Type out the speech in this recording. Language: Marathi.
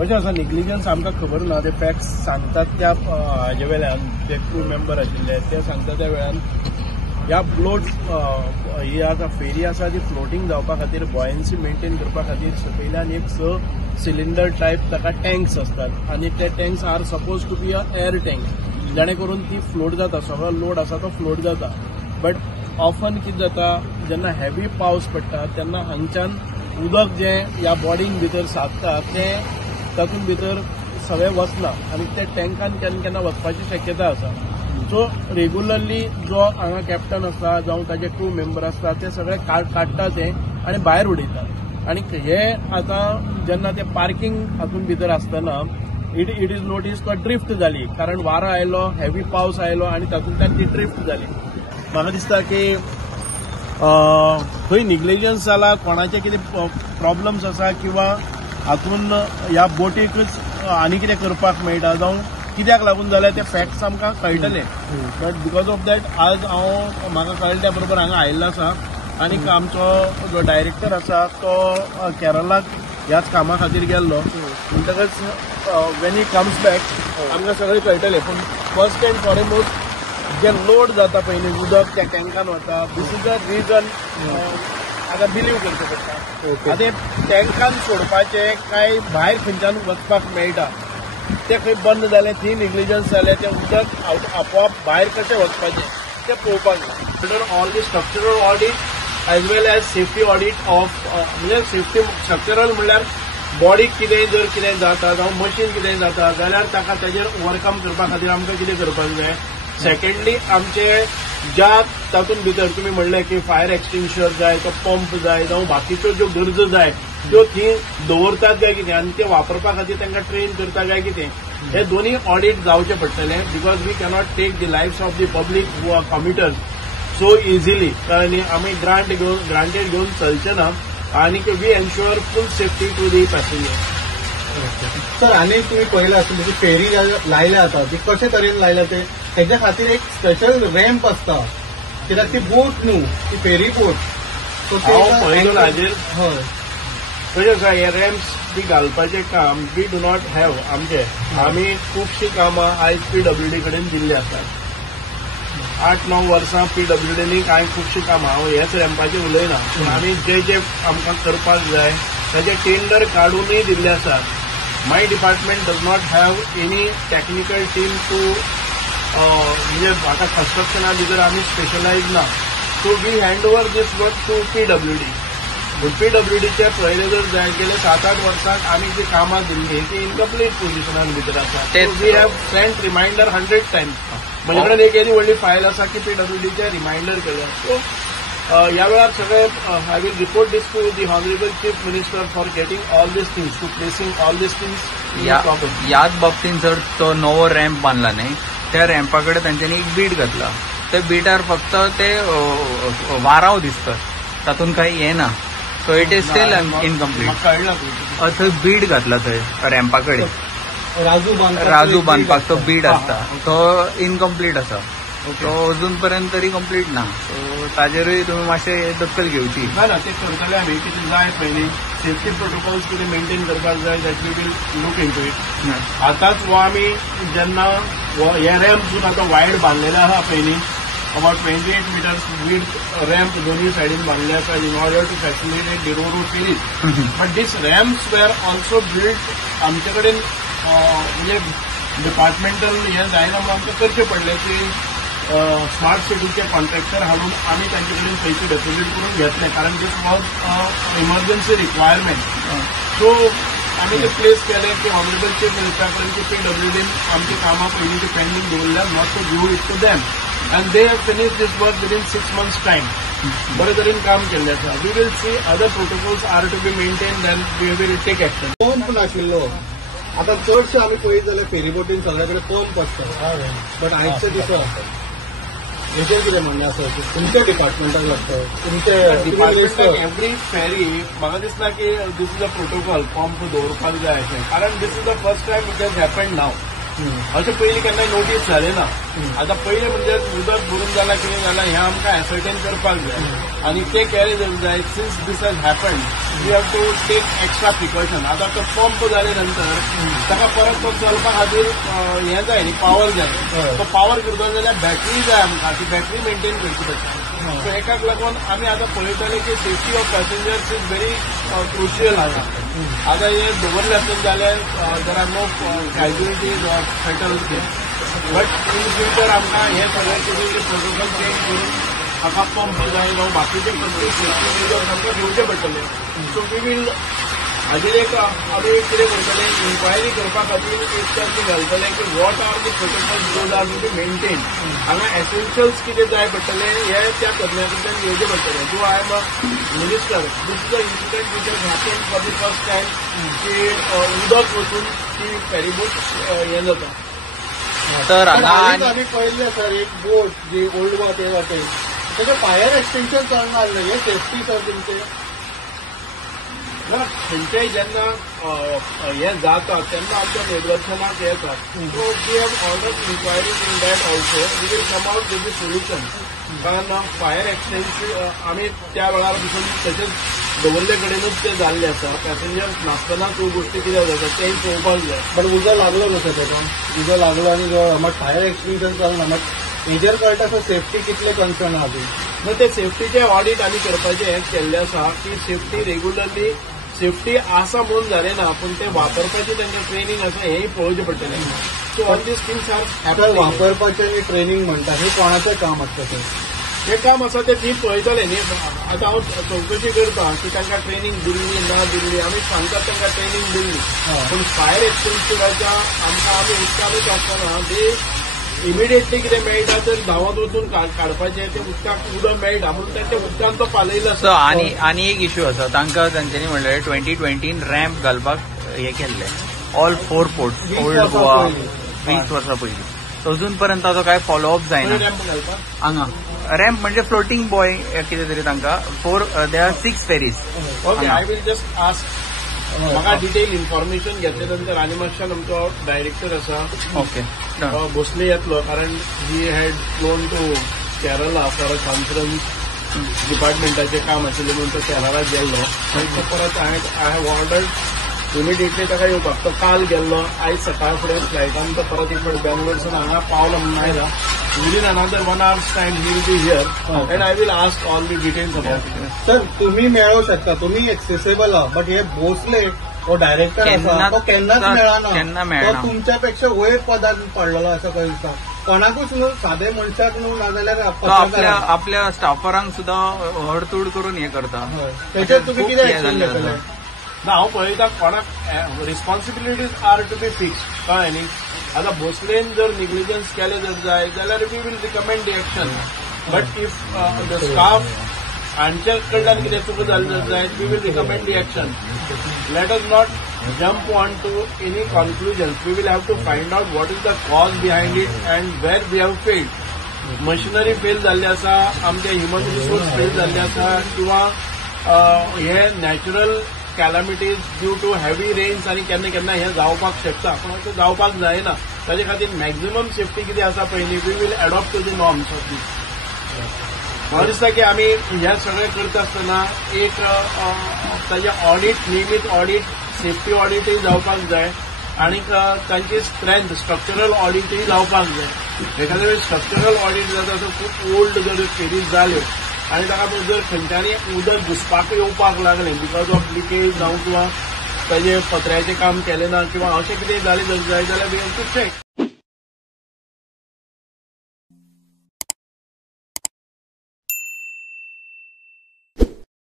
कशें आसा नेग्लिजन्स आमकां खबर ना, ते फॅक्ट्स सांगतात त्या हाजे वेल्यान ते क्रू मेंबर आशिल्ले ते सांगता त्या वेळान ह्या फ्लोट ही आतां फेरी आसा ती फ्लोटींग जावपा खातीर बॉयन्सी मेंटेन करपा खातीर सकयल्यान एक 6 सिलिंडर टायप ताका टँक्स असतात आनी ते tanks are suppose to be a air tank जेणे करून ती फ्लोट जाता, सगळो लोड आसा तो फ्लोट जाता. बट ऑफन कितें जाता जेन्ना हेवी पावस पडटा तेन्ना हांगच्यान उदक जें ह्या बॉडीन भितर साचता तें तातूंत भितर सगळें वचना आनी ते टँकान केन्ना केन्ना वचपाची शक्यता आसा. सो रेग्युलरली जो हांगा कॅप्टन आसता जावं ताजे क्रू मेंबर आसता ते सगळे काडटा ते आनी भायर उडयतात. आनी हे आतां जेन्ना ते पार्किंग हातूंत भितर आसतना इट इज नोटीस तो ड्रिफ्ट जाली, कारण वारो आयलो, हेवी पावस आयलो आनी तातूंतल्यान ती ड्रिफ्ट जाली. म्हाका दिसता की खंय निग्लिजन्स जाला, कोणाचे कितें प्रॉब्लम्स आसा किंवा हातून ह्या बोटीकच आनी कितें करपाक मेळटा जावं कित्याक लागून जाल्यार ते फॅक्ट्स आमकां कळटले. बट बिकॉज ऑफ दॅट आज हांव म्हाका कळ्ळें त्या बरोबर हांगा आयिल्लो आसा आनीक आमचो जो डायरेक्टर आसा तो केरळाक ह्याच कामा खातीर गेल्लो. म्हणटकच वेन ही कम्स बॅक आमकां सगळें कळटलें. पूण फर्स्ट एंड फॉरमोस्ट जे लोड जाता पयलीं उदक त्या टँकान वता, दीस इज द रिजन आतां बिलीव करचें पडटा. आतां टँकान सोडपाचे काय भायर खंयच्यान वचपाक मेळटा ते खंय बंद जालें, थंय निग्लिजन्स जालें, तें उदक आपोआप भायर कशें वचपाचें तें पळोवपाक जाय. All the structural audit as well as safety audit of म्हणजे सेफ्टी स्ट्रक्चरल म्हणल्यार बॉडीक कितेंय जर कितें जाता जावं मशीन कितेंय जाता जाल्यार ताका ताजेर ओवरकम करपा खातीर आमकां कितें करपाक जाय. सेकंडली आमचे ज्या तातूंत भितर तुमी म्हणलें की फायर एक्सटिंग्विशर जाय, तो पंप जाय जावं बाकीच्यो ज्यो गरजो जाय त्यो थंय दवरतात काय कितें आनी ते वापरपा खातीर तांकां ट्रेन करता काय कितें हे दोनूय ऑडिट जावचें पडटलें. Because we cannot take the lives of the public who are commuters so easily. आनी आमी ग्रांटेड घेवन चलचे ना आनी we ensure full safety to the passenger. Sir आनी तुमी पळयलां आसतलें की फेरी लायल्या जाता ती कशे तरेन लायल्या ते हेच्या खातीर एक स्पेशल रॅम्प आसता, कित्याक ती बोट न्हू ती फेरी बोट. सो हांव पळयलो हाजेर हय कशें आसा हे रॅम्प्स बी घालपाचें काम वी डू नॉट हॅव. आमी खुबशीं कामां आयज PWD कडेन दिल्लीं आसात. 8-9 वर्सां PWDनी कांय खुबशीं कामां हांव हेच रॅम्पाचेर उलयना, पूण आमी जे आमकां करपाक जाय ताचे टेंडर काडूनय दिल्ले आसात. My department does not have any technical team to म्हणजे आतां कन्स्ट्रक्शना भितर आमी स्पेशलायज ना. So we hand over this work to PWD. PWDचे पयले जर जाय गेले 7-8 वर्सांक आमी जी कामां दिल्ली ती इनकम्प्लीट पोजिशनान भितर आसा. We have sent reminder 100 times. म्हजे कडेन एक येदी व्हडली फायल आसा की PWDचे रिमायंडर केल्या. सो ह्या वेळार सगळे I will report this to the honourable chief minister for getting all this things to placing all this things. याच बाबतींत जर तो नवो रॅम्प बांधला न्ही त्या रॅम्पाकडे तांच्यांनी एक बीट घातला. त्या बीटार फक्त ते वाराव दिसता, तातूंत काही हें ना. So it is steel incomplete. थंय बीट घातला थंय रॅम्पाकडे राजू बांदपाक तो बीट आसता तो इनकम्प्लीट आसा. तो अजून पर्यंत तरी कंप्लीट ना. सो ताजेरूय तुमी मातशें दखल घेवची. ना ते करतले आमी. कितें जाय पयलीं सेफ्टी प्रोटोकॉल्स कितें मेंटेन करपाक जाय that we will look into it. आतांच हो आमी जेन्ना हे रॅम्प जून आतां वायड बांदलेले आसा पयलीं अबाउट 28 meters width रॅम्प दोनूय सायडीन बांदले आसा in order to facilitate the road ferries. But these ramps were also build आमचे कडेन म्हणजे डिपार्टमेंटल हें जायना म्हणून आमकां करचें पडलें की स्मार्ट सिटीचे कॉन्ट्रॅक्टर हाडून आमी तांचे कडेन पयशे डेपोजीट करून घेतले, कारण this was emergency requirement. So आमी ते प्लेस केले की हॉनरेबल चीफ मिनिस्टरा कडेन की PWDन आमची कामां पयलींची पेंडींग दवरल्या not to give it to them and they have finish this work within 6 months time. बरे तरेन काम केल्लें आसा. We will see other protocols are to be maintain then we will take action. Pump नाशिल्लो आतां चडशे आमी पळयत जाल्यार फेरी बोटीन सगळे कडेन पंप आसता. बट आयचे दिसा हेजें कितें म्हणणें आसा तुमच्या डिपार्टमेंटाक लागता तुमचे डिपार्टमेंटाक एवरी फेरी म्हाका दिसना की this is a protocol pump दवरपाक जाय अशें, कारण this is the first time it has happened now. अशें पयलीं केन्ना नोटीस जालें ना. आतां पयलें म्हणजे उदक भरून जालां कितें जालां हें आमकां एसर्टेन करपाक जाय आनी तें केलें जाय. Since this has happened we have to take extra precaution. आता तो पंप जाले नंतर ताका परत तो चलपा खातीर हें जाय न्ही, पावर जाय. तो पावर करता जाल्यार बॅटरी जाय आमकां, ती बॅटरी मेंटेन करची पडटा. सो हेकाक लागून आमी आतां पळयताले की safety of passengers is very crucial हांगा. आतां हे दवरलें आसत जाल्यार there are no casualties or fatalities. But in future आमकां हे सगळें कितें प्रोटोकॉल चेंज करून हाका पंप जाय जावं बाकीचे कसले सेफ्टी मेजर्स आमकां घेवचे पडटले. सो वी वील हाजेर एक आमी कितें करतले, इन्क्वायरी करपा खातीर एक तर घालतले की what are the protocols those are to be maintain. हांगा एसेन्शियल्स कितें जाय पडटले हे त्या तज्ञां कडल्यान घेवचे पडटले. So I am a minister, this is a incident which has happen for the first time की उदक वचून ती फेरीबोट हें जाता. तर हांगा आम्ही पळयल्लें सर एक बोट जी ओल्ड वा ते वाटेन त्याचे फायर एक्सटेन्शन चलना आसलें. हे सेफ्टी सर तुमचे खंयचेय जेन्ना हें जाता तेन्ना आमच्या निदर्शनाक येता. So we have order inquiries in that also. We will come out with the solution. कारण फायर एक्सटेन्शन आमी त्या वेळार पसून तशेंच दवरले कडेनूच ते जाल्ले आसा. पॅसेंजर्स नासतना त्यो गोश्टी कित्याक जाता तेंय पळोवपाक जाय. पण उजो लागलो कसो तेका, उजो लागलो आनी मात फायर एक्सटेन्शन चलना. मात मेजर कळटा सो सेफ्टी कितले कन्सर्न आहा ती. मग ते सेफ्टीचे ऑडिट आमी करपाचें हें केल्लें आसा की सेफ्टी रेग्युलरली सेफ्टी आसा म्हणून जालें ना, पूण ते वापरपाचें तांकां ट्रेनिंग आसा हेंय पळोवचें पडटलें. So all this things are happening. वापरपाचें आनी ट्रेनिंग म्हणटा हे कोणाचें काम आसता सर? हे काम आसा ते ती पळयतले न्ही. आतां हांव चवकशी करता की तांकां ट्रेनिंग दिल्ली ना दिल्ली. आमी सांगतात तांकां ट्रेनिंग दिल्ली, पूण फायर एक्सटेन्शनाच्या आमकां आमी उदकानूच आसतना ते इमिडिएटली कितें मेळटा तर धांवत वचून काडपाचें. ते उदकाक उदक मेळटा म्हणून तांच्या उदकान तो पालयलो सो आनी एक इश्यू आसा. तांकां तांच्यांनी म्हणलें 2020 रॅम्प घालपाक हें केल्लें ऑल 4 पोर्ट्स ओल्ड गोवा 20 वर्सां पयलीं. अजून पर्यंत ताचो काय फॉलोअप जायना. रॅम्प घालपाक हांगा रॅम्प म्हणजे फ्लोटिंग बॉय कितें तरी तांकां they are 6 ferries. Okay, I will just ask. म्हाका डिटेल इन्फॉर्मेशन घेतले नंतर आनी मातशें आमचो डायरेक्टर आसा ओके भोसले येतलो. कारण he had flown to Kerala for a conference डिपार्टमेंटाचें काम आशिल्लें म्हणून तो केरळाक गेल्लो. आनी परत आय हॅव ऑर्डर्ड इमिडिएटली ताका येवपाक. तो काल गेल्लो, आयज सकाळ फुडें फ्लायटान तो परत एक फावट बेंगलोरसून हांगा पावलो म्हणून आयला. Within another 1 hour's time he will be here and I will ask all the details about it. Sir तुम्ही मेळू शकता, तुम्ही एक्सेसिबल आहा. बट हे भोसले हो डायरेक्टर आसा तो केन्नाच मेळना. तो तुमच्यापेक्षा वयर पदान पडलेलो आसा खंय दिसता. कोणाकूच न्हू, सादे मनशाक न्हू, नाजाल्यार आपल्या स्टाफरांक सुद्धा हडतूड करून हे करता. त्याच्यात तुम्ही कितें एक्शन घेतले? ना हांव पळयता कोणाक responsibilities are to be fix. कळ्ळें न्ही. आतां भोसलेन जर निग्लिजन्स केलें जर जाय जाल्यार we will recommend the action. But if the staff हांचे कडल्यान कितें चूक जाली जर जाय we will recommend the action. Let us not jump on to any conclusions. We will have to find out what is the cause behind it and where we have failed. Machinery fail जाल्ली आसा, आमचे ह्युमन रिसोर्स फेल जाल्ले आसा, किंवा हे natural calamities due to heavy rains आनी केन्ना केन्ना हें जावपाक शकता. पूण अशें जावपाक जायना. ताचे खातीर मॅक्झिमम सेफ्टी कितें आसा पयलीं we will adopt to the norms of this. म्हाका दिसता की आमी हें सगळें करता आसतना एक ताजें ऑडिट, नियमीत ऑडिट, सेफ्टी ऑडिटूय जावपाक जाय. आनीक तांची स्ट्रेंथ स्ट्रक्चरल ऑडिटूय जावपाक जाय. एखाद्या स्ट्रक्चरल ऑडिट जाता तर खूब ओल्ड जर फेरीज जाल्यो आनी ताका जर खंयच्यानी उदक घुसपाक येवपाक लागलें बिकॉज ऑफ लिकेज जावं किंवा ताजें पत्र्याचें काम केलें ना किंवा अशें कितें जालें जर जाय जाल्यार वी हॅव टू चॅक.